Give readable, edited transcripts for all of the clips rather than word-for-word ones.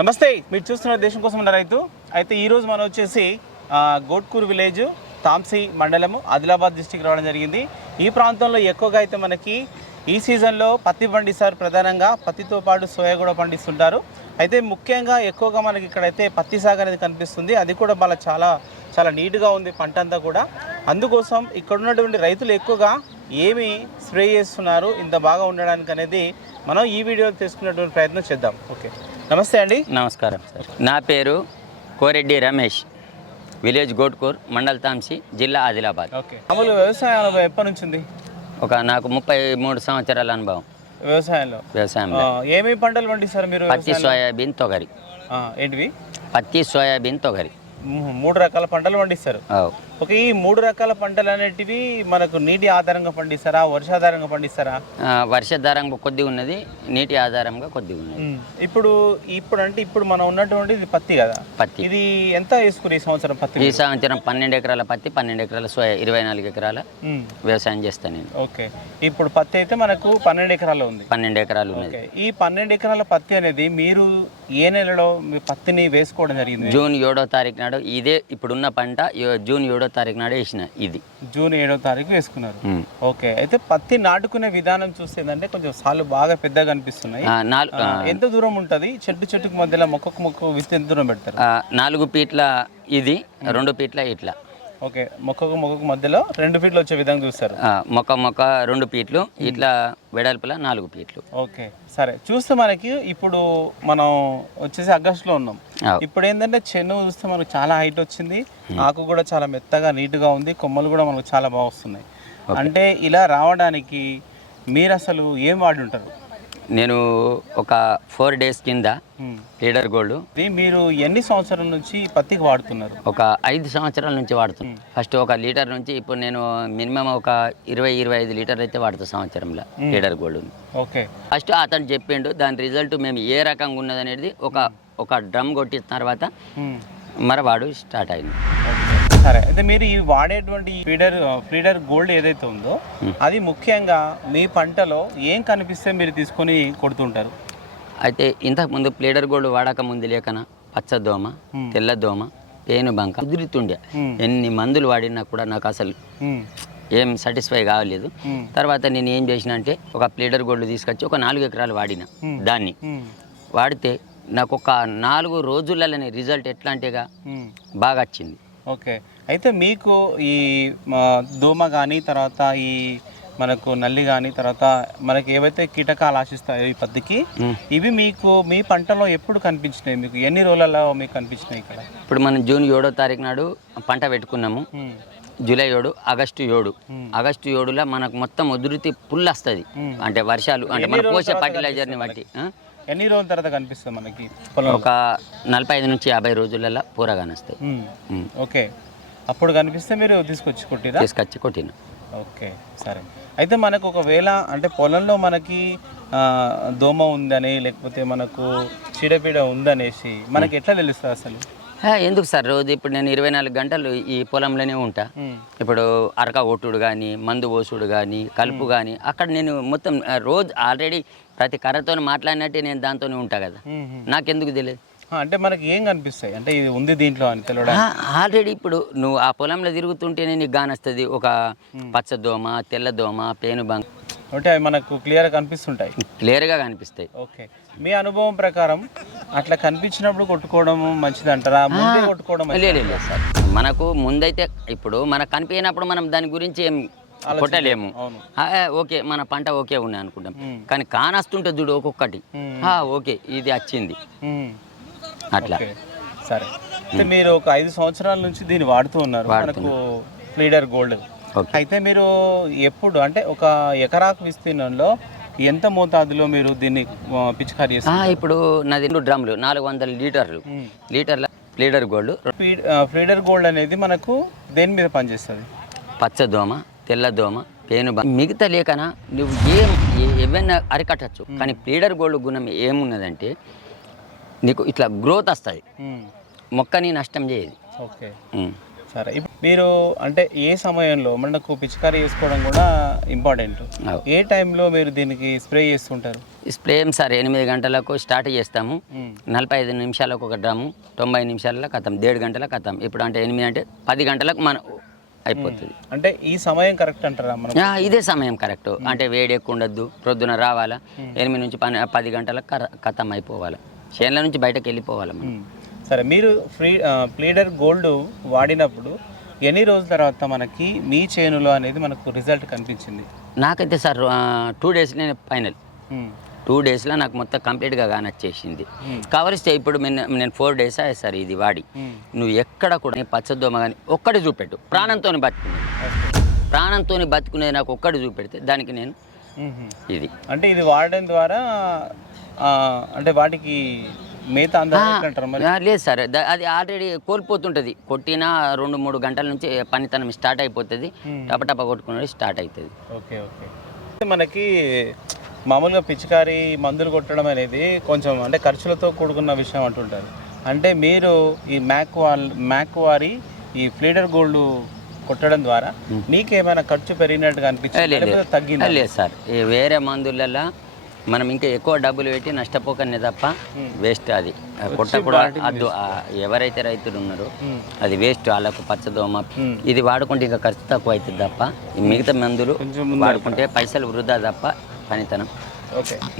నమస్తే, మీరు చూస్తున్న దేశం కోసం ఉన్న రైతు. అయితే ఈరోజు మనం వచ్చేసి గోట్కూర్ విలేజ్, తాంసీ మండలము, ఆదిలాబాద్ డిస్టిక్ రావడం జరిగింది. ఈ ప్రాంతంలో ఎక్కువగా అయితే మనకి ఈ సీజన్లో పత్తి పండిస్తారు. ప్రధానంగా పత్తితో పాటు సోయా కూడా పండిస్తుంటారు. అయితే ముఖ్యంగా ఎక్కువగా మనకి ఇక్కడైతే పత్తి సాగు అనేది కనిపిస్తుంది. అది కూడా వాళ్ళ చాలా చాలా నీట్గా ఉంది పంట అంతా కూడా. అందుకోసం ఇక్కడ ఉన్నటువంటి రైతులు ఎక్కువగా ఏమి స్ప్రే చేస్తున్నారు ఇంత బాగా ఉండడానికి అనేది మనం ఈ వీడియోలో తెలుసుకునేటువంటి ప్రయత్నం చేద్దాం. ఓకే, నమస్తే అండి. నమస్కారం సార్. నా పేరు కోరెడ్డి రమేష్, విలేజ్ గోట్కూర్, మండల్ తాంసీ, జిల్లా ఆదిలాబాద్. ఓకే, మామూలు వ్యవసాయ అనుభవం ఎప్పటి నుంచి ఉంది? నాకు 33 సంవత్సరాల అనుభవం వ్యవసాయంలో. ఏమేమి పంటలు పండిస్తారు మీరు? పత్తి, సోయాబీన్, తొగరి. ఏంటివి? పత్తి, సోయాబీన్, తొగరి, 3 రకాల పంటలు పండిస్తారు. ఓకే, ఈ 3 రకాల పంటలు అనేటివి మనకు నీటి ఆధారంగా పండిస్తారా, వర్షాధారంగా పండిస్తారా? వర్షాధారంగా కొద్దిగా ఉన్నది, నీటి ఆధారంగా కొద్దిగా ఉన్నది. ఇప్పుడు మనం ఉన్నటువంటి ఇది పత్తి కదా. పత్తి ఇది ఎంత వేసుకుని ఈ సంవత్సరం పత్తి? ఈ సంవత్సరం 12 ఎకరాల పత్తి, 12 ఎకరాల సోయా, 24 ఎకరాల వ్యవసాయం చేస్తాను నేను. ఓకే, ఇప్పుడు పత్తి అయితే మనకు 12 ఎకరాలు ఉంది. 12 ఎకరాలు ఉన్నది. ఈ 12 ఎకరాల పత్తి అనేది మీరు ఏ నెలలో మీ పత్తిని వేసుకోవడం జరిగింది? జూన్ 7వ తారీఖు నాడు. ఇదే ఇప్పుడున్న పంట జూన్ 7వ తారీఖు నాడు వేసిన. ఇది జూన్ 7వ తారీఖు వేసుకున్నారు. ఓకే, అయితే పత్తి నాటుకునే విధానం చూస్తేందంటే కొంచెం సార్లు బాగా పెద్దగా కనిపిస్తున్నాయి. ఎంత దూరం ఉంటుంది చెట్టుకు మధ్యలో మొక్కకు విత్ ఎంత దూరం పెడతారు? 4 ఫీట్ల ఇది, 2 ఫీట్ల ఇట్లా. ఓకే, మొక్కకు మధ్యలో 2 ఫీట్లు వచ్చే విధంగా చూస్తారు. మొక్క 2 ఫీట్లు, ఇట్లా వెడల్పుల 4 ఫీట్లు. ఓకే, సరే. చూస్తే మనకి ఇప్పుడు మనం వచ్చేసి ఆగస్టులో ఉన్నాం. ఇప్పుడు ఏంటంటే చెన్ను చూస్తే మనకు చాలా హైట్ వచ్చింది, ఆకు కూడా చాలా మెత్తగా నీట్గా ఉంది, కొమ్మలు కూడా మనకు చాలా బాగా వస్తున్నాయి. అంటే ఇలా రావడానికి మీరు అసలు ఏం వాడి ఉంటారు? నేను ఒక 4 days కింద లీడర్ గోల్డ్. మీరు ఎన్ని సంవత్సరాల నుంచి పత్తికి వాడుతున్నారు? ఒక 5 సంవత్సరాల నుంచి వాడుతున్నాను. ఫస్ట్ 1 లీటర్ నుంచి ఇప్పుడు నేను మినిమం ఒక 20-25 లీటర్ అయితే వాడుతాను సంవత్సరంలో లీడర్ గోల్డ్. ఓకే, ఫస్ట్ అతను చెప్పిండు, దాని రిజల్ట్ మేము ఏ రకంగా ఉన్నది అనేది ఒక డ్రమ్ కొట్టిన తర్వాత మరి వాడు స్టార్ట్ అయింది. సరే, అయితే మీరు ఈ వాడేటువంటి ఫీడర్ గోల్డ్ ఏదైతే ఉందో అది ముఖ్యంగా మీ పంటలో ఏం కనిపిస్తే మీరు తీసుకొని కొడుతుంటారు? అయితే ఇంతకుముందు ప్లేడర్ గోల్డ్ వాడక ముందు లేకన పచ్చదోమ, తెల్లదోమ, పేనుబంక కుదురుతుండే. ఎన్ని మందులు వాడినా కూడా నాకు అసలు ఏం సాటిస్ఫై కావలేదు. తర్వాత నేను ఏం చేసిన అంటే ఒక ప్లేడర్ గోల్డ్ తీసుకొచ్చి ఒక 4 ఎకరాలు వాడిన. దాన్ని వాడితే నాకు ఒక 4 రోజులలోనే రిజల్ట్ ఎట్లా అంటేగా బాగా వచ్చింది. ఓకే, అయితే మీకు ఈ దోమ కానీ, తర్వాత ఈ మనకు నల్లి కానీ, తర్వాత మనకి ఏవైతే కీటకాలు ఆశిస్తాయో ఈ పత్తికి, ఇవి మీకు మీ పంటలో ఎప్పుడు కనిపించినాయి? మీకు ఎన్ని రోజులలో మీకు కనిపించినాయి ఇక్కడ? ఇప్పుడు మనం జూన్ 7వ తారీఖు నాడు పంట పెట్టుకున్నాము. July 7, August 7. ఆగస్టు 7లో మనకు మొత్తం ఉధృతి పుల్ వస్తుంది. అంటే వర్షాలు, అంటే మన పోసే ఫర్టిలైజర్ని బట్టి. ఎన్ని రోజుల తర్వాత కనిపిస్తుంది మనకి? ఒక 45 నుంచి 50 రోజులలో పూరగా వస్తాయి. ఓకే, అప్పుడు కనిపిస్తే మీరు తీసుకొచ్చి కొట్టిన. ఓకే, సరే. అయితే మనకు ఒకవేళ అంటే పొలంలో మనకి దోమ ఉందని, లేకపోతే మనకు చీడపీడ ఉందనేసి మనకి ఎట్లా తెలుస్తుంది అసలు? ఎందుకు సార్, రోజు ఇప్పుడు నేను 24 గంటలు ఈ పొలంలోనే ఉంటా. ఇప్పుడు అరక కొట్టుడు కానీ, మందు పోసుడు కానీ, కలుపు కానీ, అక్కడ నేను మొత్తం రోజు ఆల్రెడీ ప్రతి కర్రతో మాట్లాడినట్టే నేను దాంతోనే ఉంటా కదా. నాకెందుకు తెలియదు? అంటే మనకి ఏం కనిపిస్తాయి అంటే ఇది ఉంది దీంట్లో అని తెలియదు. ఆల్రెడీ ఇప్పుడు నువ్వు ఆ పొలంలో తిరుగుతుంటేనే నీకు గానొస్తుంది. ఒక పచ్చదోమ, తెల్లదోమ, పేనుబంక, అంటే అవి మనకు క్లియర్గా కనిపిస్తాయి. ఓకే, మీ అనుభవం ప్రకారం అట్లా కనిపించినప్పుడు కొట్టుకోవడం మంచిది అంటారా? ముందే కొట్టుకోవడం? లేదు సార్, మనకు ముందైతే ఇప్పుడు మనకు కనిపించినప్పుడు మనం దాని గురించి ఏం కొట్టలేము. ఓకే, మన పంట ఓకే ఉన్నాయి అనుకుంటాం. కానీ కానొస్తుంటే చూడు ఒక్కొక్కటి, ఓకే ఇది వచ్చింది అట్లా. సరే, అయితే మీరు ఒక 5 సంవత్సరాల నుంచి దీన్ని వాడుతూ ఉన్నారు, మనకు లీడర్ గోల్డ్. అయితే మీరు ఎప్పుడు అంటే ఒక ఎకరాకు విస్తీర్ణంలో ఎంత మోతాదులో మీరు దీన్ని పిచికారీ చేస్తారు? ఇప్పుడు నాది 2 డ్రమ్లు 400 లీటర్ల లీడర్ గోల్డ్. లీడర్ గోల్డ్ అనేది మనకు దేని మీద పనిచేస్తుంది? పచ్చదోమ, తెల్లదోమ, పేనుబంక, మిగతా లేకనా నువ్వు ఏమైనా అరికట్టచ్చు. కానీ లీడర్ గోల్డ్ గుణం ఏమున్నదంటే నీకు ఇట్లా గ్రోత్ వస్తుంది, మొక్కని నష్టం చేయదు. ఓకే, సరే, ఇప్పుడు మీరు అంటే ఏ సమయంలో మనకు పిచికారీ చేసుకోవడం కూడా ఇంపార్టెంట్. ఏ టైంలో మీరు దీనికి స్ప్రే చేస్తుంటారు? స్ప్రే సార్ 8 గంటలకు స్టార్ట్ చేస్తాము, 45 నిమిషాలకు ఒక డ్రమ్ము, 90 నిమిషాలలో కథం, 1.5 గంటల కథం. ఇప్పుడు అంటే 8 అంటే 10 గంటలకు మన అయిపోతుంది. అంటే ఈ సమయం కరెక్ట్ అంటారా మనం? ఇదే సమయం కరెక్ట్. అంటే వేడి ఎక్కువ ఉండద్దు, ప్రొద్దున రావాలా, 8 నుంచి 10 గంటలకు కథం అయిపోవాలి, చేనుల నుంచి బయటకు వెళ్ళిపోవాలి మనం. సరే, మీరు ప్లీడర్ గోల్డ్ వాడినప్పుడు ఎన్ని రోజుల తర్వాత మనకి మీ చేనులో అనేది మనకు రిజల్ట్ కనిపించింది? నాకైతే సార్ 2 డేస్ నేను ఫైనల్ 2 డేస్లో నాకు మొత్తం కంప్లీట్గా కానొచ్చేసింది. కావలిస్తే ఇప్పుడు నేను 4 డేస్ అయ్యా సార్ ఇది వాడి. నువ్వు ఎక్కడ కూడా నీ పచ్చదోమ కానీ ఒక్కటి చూపెట్టు, ప్రాణంతో బతుకునేది నాకు ఒక్కటి చూపెడితే దానికి నేను ఇది అంటే ఇది వాడడం ద్వారా అంటే వాటికి మేత అంటారు మరి? లేదు సార్, అది ఆల్రెడీ కోల్పోతుంటుంది. కొట్టిన 2-3 గంటల నుంచి పనితనం స్టార్ట్ అయిపోతుంది, టపటప కొట్టుకునేది స్టార్ట్ అవుతుంది. Okay okay. మనకి మామూలుగా పిచికారీ మందులు కొట్టడం అనేది కొంచెం అంటే ఖర్చులతో కూడుకున్న విషయం అంటుంటారు. అంటే మీరు ఈ మ్యాక్వారీ ఈ ప్లీడర్ గోల్డ్ కొట్టడం ద్వారా మీకేమైనా ఖర్చు పెరిగినట్టుగా అనిపించింది, తగ్గింది? లేదు సార్, ఈ వేరే మందులలో మనం ఇంకా ఎక్కువ డబ్బులు పెట్టి నష్టపోకనే తప్ప వేస్ట్. అది కొట్టకూడా అద్దు. ఎవరైతే రైతులు ఉన్నారో అది వేస్ట్, వాళ్ళకు పచ్చదోమ. ఇది వాడుకుంటే ఇంకా ఖర్చు తక్కువ అవుతుంది తప్ప, మిగతా మందులు వాడుకుంటే పైసలు వృధా తప్ప పనితనం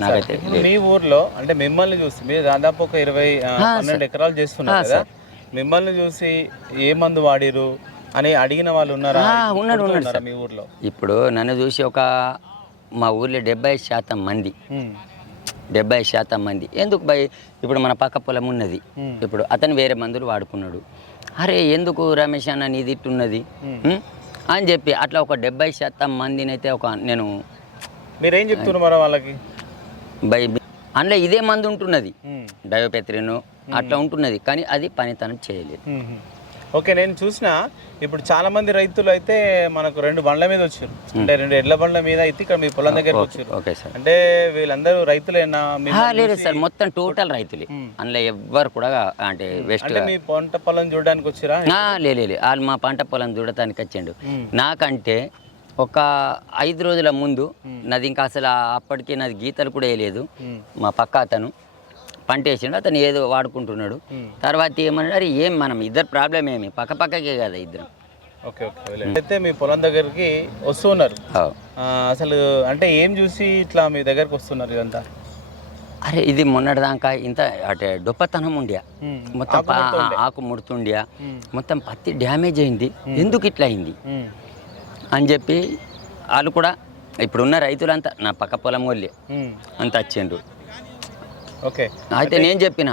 నాకైతే. మీ ఊర్లో అంటే మిమ్మల్ని చూసి మీరు దాదాపు ఒక 12 ఎకరాలు చేస్తున్నారు కదా, మిమ్మల్ని చూసి ఏ మందు వాడిరు అని అడిగిన వాళ్ళు ఉన్నారా? ఉన్నారు మీ ఊర్లో. ఇప్పుడు నన్ను చూసి మా ఊర్లో 70% మంది 70% మంది ఎందుకు బై, ఇప్పుడు మన పక్క పొలం ఉన్నది, ఇప్పుడు అతను వేరే మందులు వాడుకున్నాడు, అరే ఎందుకు రమేష్ అన్న నీది ఇట్టున్నది అని చెప్పి అట్లా ఒక 70% మందిని అయితే నేను మీరేం చెప్తున్నారు మరి వాళ్ళకి? బై అందులో ఇదే మందు ఉంటున్నది, డయోపెత్రిన్ అట్లా ఉంటున్నది, కానీ అది పనితనం చేయలేదు. ఓకే, నేను చూసిన ఇప్పుడు చాలా మంది రైతులు అయితే మనకు 2 బండ్ల మీద వచ్చారు, అంటే 2 ఎడ్ల బండ్ల మీద అయితే ఇక్కడ మీ పొలం దగ్గరకు వచ్చారు. ఓకే సార్, అంటే వీళ్ళందరూ రైతులేనా? లేదు సార్, మొత్తం టోటల్ రైతులే, అందులో ఎవ్వరు కూడా అంటే వెస్ట్. మీ పంట పొలం చూడడానికి వచ్చిరా? లేదు, వాళ్ళు మా పంట పొలం చూడటానికి వచ్చిండు. నాకంటే ఒక 5 రోజుల ముందు నాది ఇంకా అసలు అప్పటికి నాది గీతలు కూడా వేయలేదు. మా పక్క అతను పంట వేసిండు, అతను ఏదో వాడుకుంటున్నాడు. తర్వాత ఏమన్నాడు, ఏం మనం ఇద్దరు ప్రాబ్లం ఏమి పక్కకే కదా ఇద్దరం. Okay okay. అయితే మీ పొలం దగ్గరికి వస్తున్నారు, అసలు అంటే ఏం చూసి ఇట్లా మీ దగ్గరకు వస్తున్నారు ఇదంతా? అరే ఇది మొన్నటిదాకా ఇంత అంటే డొప్పతనం ఉండియా, మొత్తం ఆకు ముడుతుండియా, మొత్తం పత్తి డ్యామేజ్ అయింది, ఎందుకు ఇట్లా అయింది అని చెప్పి వాళ్ళు కూడా ఇప్పుడున్న రైతులంతా నా పక్క పొలం వాళ్ళే అంత వచ్చిండ్రు. ఓకే, అయితే నేను చెప్పిన,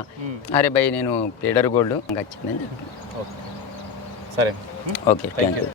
అరే భయ్ నేను ప్లీడర్ గోల్డ్ ఇంకా వచ్చిందని చెప్పిన. సరే, ఓకే, థ్యాంక్ యూ.